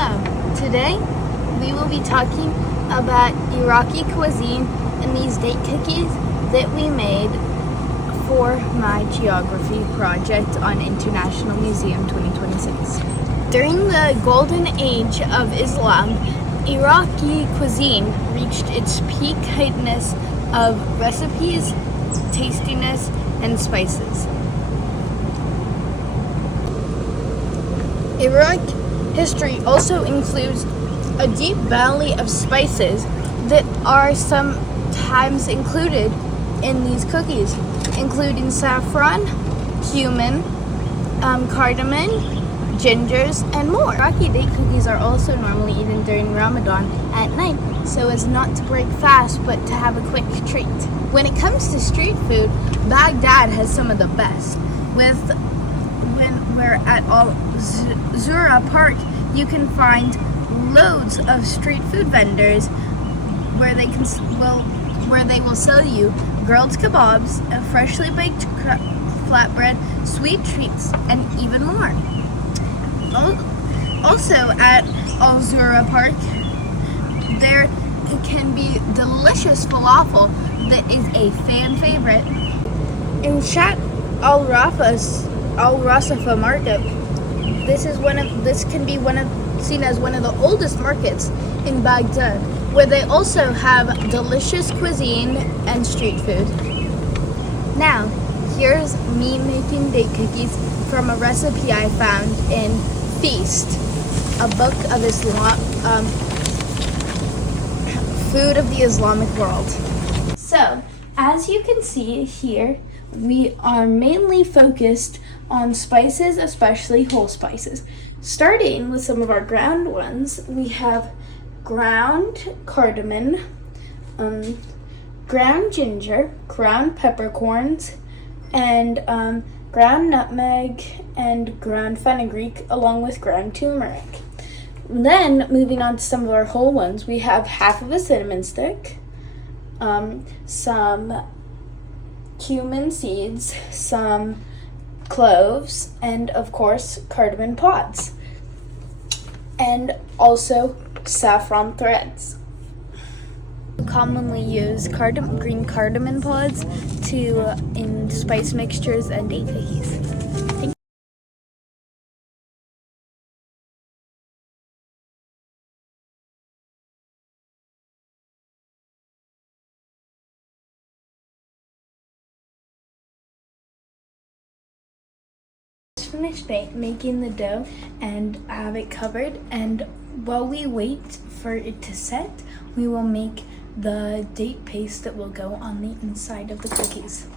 Hello, today we will be talking about Iraqi cuisine and these date cookies that we made for my geography project on International Museum 2026. During the golden age of Islam, Iraqi cuisine reached its peak heightness of recipes, tastiness, and spices. Iraq history also includes a deep valley of spices that are sometimes included in these cookies, including saffron, cumin, cardamom, gingers, and more. Iraqi date cookies are also normally eaten during Ramadan at night, so as not to break fast but to have a quick treat. When it comes to street food, Baghdad has some of the best. When we're at Al Zura Park, you can find loads of street food vendors where they will sell you grilled kebabs, a freshly baked flatbread, sweet treats, and even more. Also at Al Zura Park, there can be delicious falafel that is a fan favorite. In Shat Al Rasafa Market, this can be seen as one of the oldest markets in Baghdad, where they also have delicious cuisine and street food. Now, here's me making date cookies from a recipe I found in Feast, a book of food of the Islamic world. So, as you can see here, we are mainly focused on spices, especially whole spices. Starting with some of our ground ones, we have ground cardamom, ground ginger, ground peppercorns, and ground nutmeg and ground fenugreek, along with ground turmeric. Then, moving on to some of our whole ones, we have half of a cinnamon stick, some cumin seeds, some cloves, and of course cardamom pods, and also saffron threads. We commonly use green cardamom pods in spice mixtures and date cookies. Finished making the dough and have it covered, and while we wait for it to set, we will make the date paste that will go on the inside of the cookies.